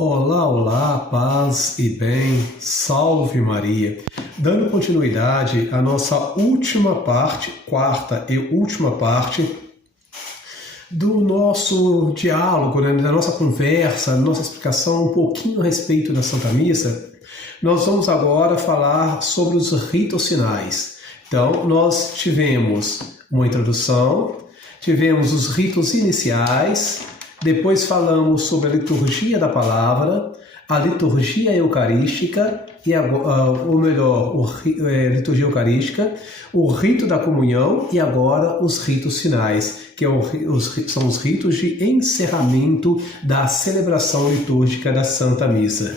Olá, olá, paz e bem, salve Maria. Dando continuidade à nossa última parte, quarta e última parte do nosso diálogo, da nossa conversa, nossa explicação um pouquinho a respeito da Santa Missa, nós vamos agora falar sobre os ritos finais. Então, nós tivemos uma introdução, tivemos os ritos iniciais, depois falamos sobre a liturgia da palavra, a liturgia eucarística, liturgia eucarística, o rito da comunhão e agora os ritos finais, que são os ritos de encerramento da celebração litúrgica da Santa Missa.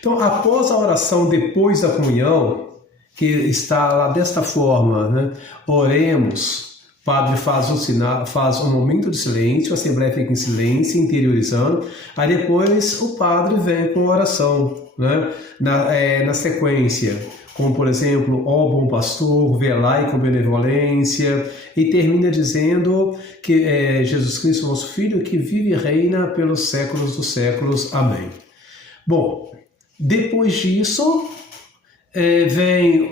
Então, após a oração depois da comunhão, que está lá desta forma, oremos. O padre faz um momento de silêncio, a Assembleia fica em silêncio, interiorizando. Aí depois o padre vem com a oração, na sequência, como por exemplo, ó bom pastor, velai com benevolência, e termina dizendo que é Jesus Cristo, nosso Filho, que vive e reina pelos séculos dos séculos. Amém. Bom, depois disso,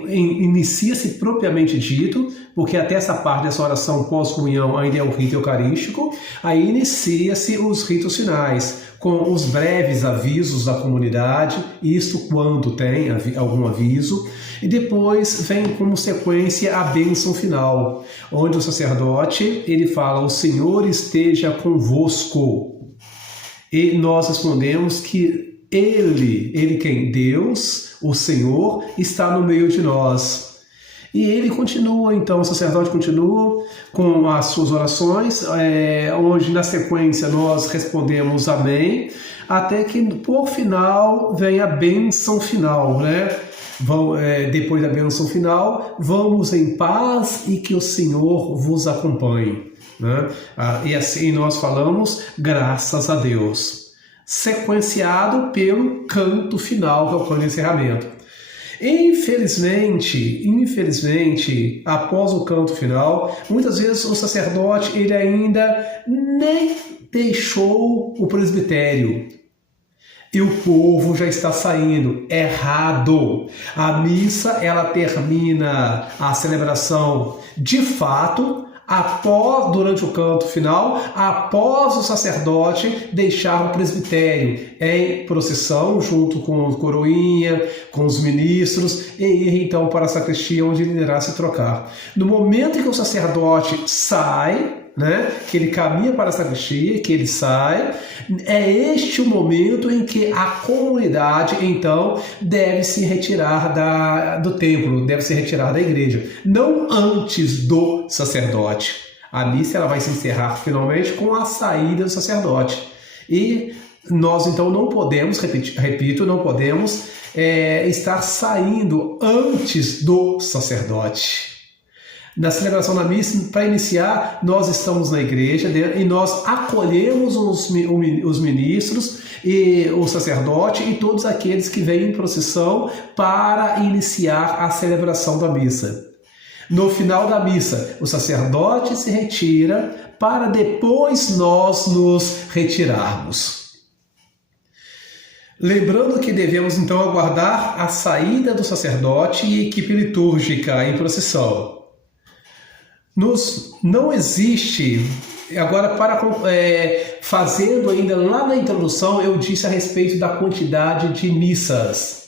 inicia-se propriamente dito, porque até essa parte dessa oração pós-comunhão ainda é o rito eucarístico, aí inicia-se os ritos finais, com os breves avisos da comunidade, isto quando tem algum aviso, e depois vem como sequência a bênção final, onde o sacerdote ele fala, o Senhor esteja convosco, e nós respondemos que Ele quem? Deus, o Senhor, está no meio de nós. E ele continua, então, o sacerdote continua com as suas orações, onde na sequência nós respondemos amém, até que por final vem a bênção final, depois da bênção final, vamos em paz e que o Senhor vos acompanhe. E assim nós falamos, graças a Deus. Sequenciado pelo canto final, que é o canto de encerramento. Infelizmente, após o canto final, muitas vezes o sacerdote ele ainda nem deixou o presbitério. E o povo já está saindo. Errado! A missa, ela termina a celebração de fato, durante o canto final, após o sacerdote deixar o presbitério em procissão, junto com a coroinha, com os ministros, e ir então para a sacristia, onde ele irá se trocar. No momento em que o sacerdote sai, que ele caminha para a sacristia, que ele sai, é este o momento em que a comunidade, então, deve se retirar do templo, deve se retirar da igreja, não antes do sacerdote. A missa ela vai se encerrar finalmente com a saída do sacerdote. E nós, então, não podemos, repito, não podemos estar saindo antes do sacerdote. Na celebração da missa, para iniciar, nós estamos na igreja e nós acolhemos os ministros e o sacerdote e todos aqueles que vêm em procissão para iniciar a celebração da missa. No final da missa, o sacerdote se retira para depois nós nos retirarmos. Lembrando que devemos então aguardar a saída do sacerdote e equipe litúrgica em procissão. Não existe, agora fazendo ainda lá na introdução, eu disse a respeito da quantidade de missas.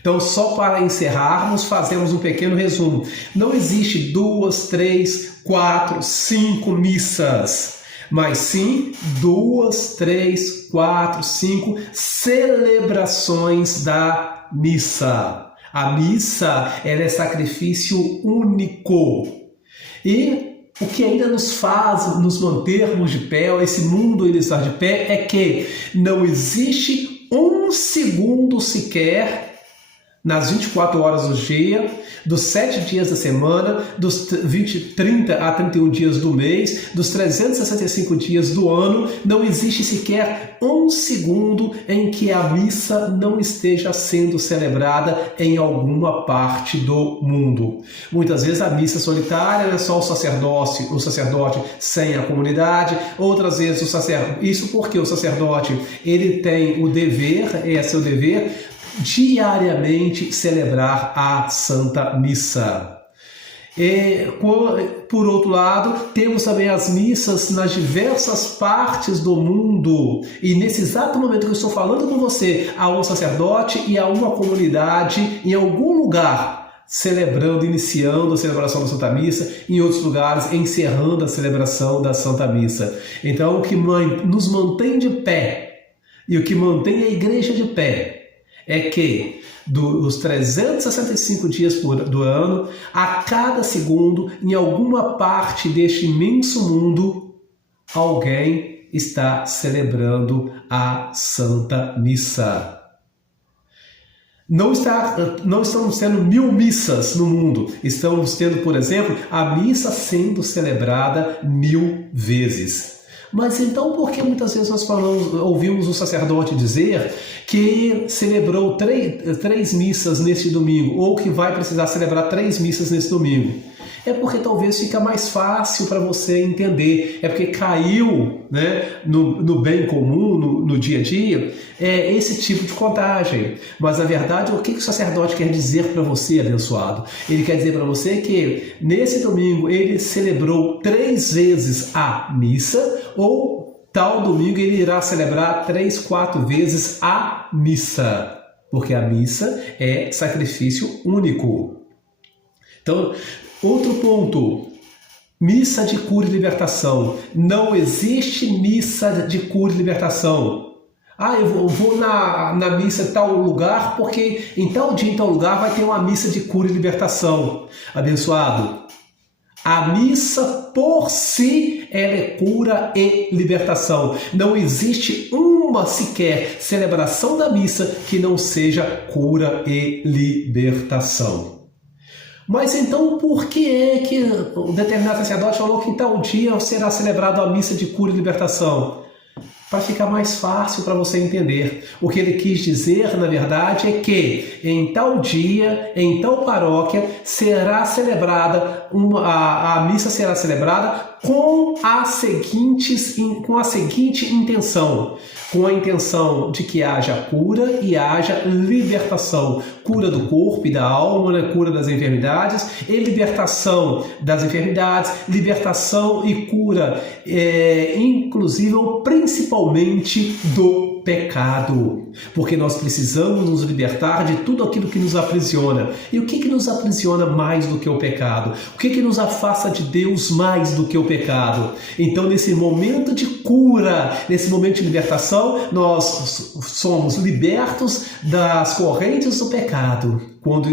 Então, só para encerrarmos, fazemos um pequeno resumo. Não existe 2, 3, 4, 5 missas, mas sim 2, 3, 4, 5 celebrações da missa. A missa ela é sacrifício único. E o que ainda nos faz nos mantermos de pé, esse mundo ainda estar de pé, é que não existe um segundo sequer nas 24 horas do dia, dos 7 dias da semana, dos 30 a 31 dias do mês, dos 365 dias do ano, não existe sequer um segundo em que a missa não esteja sendo celebrada em alguma parte do mundo. Muitas vezes a missa solitária é só o sacerdote sem a comunidade, outras vezes isso porque o sacerdote ele tem o dever, é seu dever, diariamente celebrar a Santa Missa. Por outro lado, temos também as missas nas diversas partes do mundo. E nesse exato momento que eu estou falando com você, há um sacerdote e há uma comunidade em algum lugar iniciando a celebração da Santa Missa, em outros lugares encerrando a celebração da Santa Missa. Então, o que nos mantém de pé e o que mantém a igreja de pé é que dos 365 dias do ano, a cada segundo, em alguma parte deste imenso mundo, alguém está celebrando a Santa Missa. Não estamos tendo 1000 missas no mundo, estamos tendo, por exemplo, a missa sendo celebrada 1000 vezes. Mas então por que muitas vezes nós ouvimos o sacerdote dizer que celebrou três missas neste domingo, ou que vai precisar celebrar 3 missas nesse domingo? É porque talvez fica mais fácil para você entender, é porque caiu, né, no bem comum, no dia a dia, esse tipo de contagem. Mas na verdade, o que o sacerdote quer dizer para você, abençoado? Ele quer dizer para você que nesse domingo ele celebrou 3 vezes a missa, ou tal domingo ele irá celebrar 3, 4 vezes a missa, porque a missa é sacrifício único. Então, outro ponto, missa de cura e libertação. Não existe missa de cura e libertação. Eu vou na missa em tal lugar porque em tal dia, em tal lugar vai ter uma missa de cura e libertação. Abençoado, a missa por si ela é cura e libertação. Não existe uma sequer celebração da missa que não seja cura e libertação. Mas então por que é que o determinado sacerdote falou que em tal dia será celebrada a missa de cura e libertação? Para ficar mais fácil para você entender. O que ele quis dizer, na verdade, é que em tal dia, em tal paróquia, será celebrada a missa será celebrada com a seguinte intenção. Com a intenção de que haja cura e haja libertação. Cura do corpo e da alma, né? Cura das enfermidades e libertação das enfermidades, libertação e cura, inclusive ou principalmente do pecado. Porque nós precisamos nos libertar de tudo aquilo que nos aprisiona. E o que nos aprisiona mais do que o pecado? O que nos afasta de Deus mais do que o pecado? Então, nesse momento de cura, nesse momento de libertação, nós somos libertos das correntes do pecado. Quando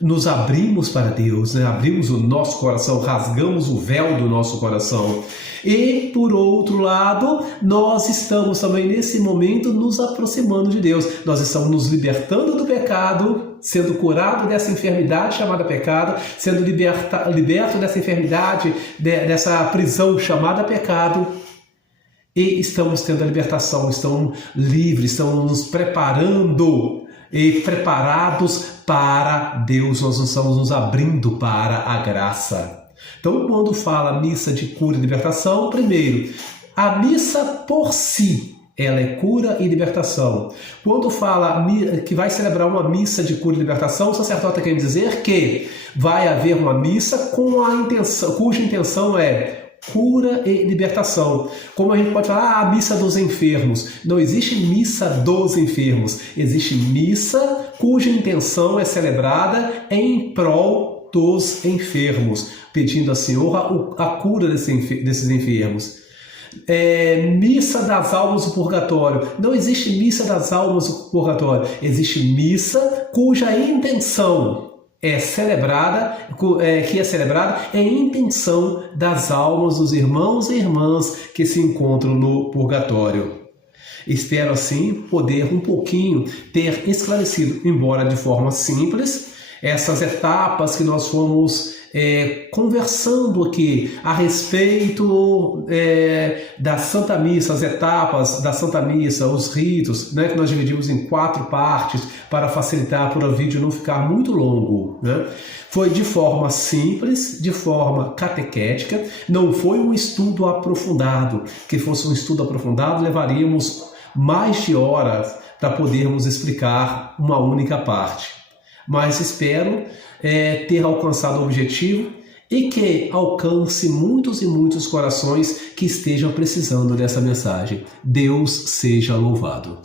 nos abrimos para Deus, né? Abrimos o nosso coração, rasgamos o véu do nosso coração. E, por outro lado, nós estamos também nesse momento nos aproximando de Deus. Nós estamos nos libertando do pecado, sendo curado dessa enfermidade chamada pecado, sendo liberto dessa enfermidade, dessa prisão chamada pecado. E estamos tendo a libertação, estamos livres, estamos nos preparando e preparados para Deus. Nós estamos nos abrindo para a graça. Então, quando fala missa de cura e libertação, primeiro, a missa por si, ela é cura e libertação. Quando fala que vai celebrar uma missa de cura e libertação, o sacerdote quer dizer que vai haver uma missa cuja intenção é cura e libertação. Como a gente pode falar, a missa dos enfermos. Não existe missa dos enfermos. Existe missa cuja intenção é celebrada em prol dos enfermos, pedindo ao Senhor a cura desses enfermos. Missa das almas do purgatório. Não existe missa das almas do purgatório. Existe missa cuja intenção é celebrada em intenção das almas dos irmãos e irmãs que se encontram no purgatório. Espero assim poder um pouquinho ter esclarecido, embora de forma simples, essas etapas que nós fomos conversando aqui a respeito da Santa Missa, as etapas da Santa Missa, os ritos, né, que nós dividimos em 4 partes para facilitar para o vídeo não ficar muito longo, né? Foi de forma simples, de forma catequética, não foi um estudo aprofundado. Que fosse um estudo aprofundado, levaríamos mais de horas para podermos explicar uma única parte. Mas espero ter alcançado o objetivo e que alcance muitos e muitos corações que estejam precisando dessa mensagem. Deus seja louvado.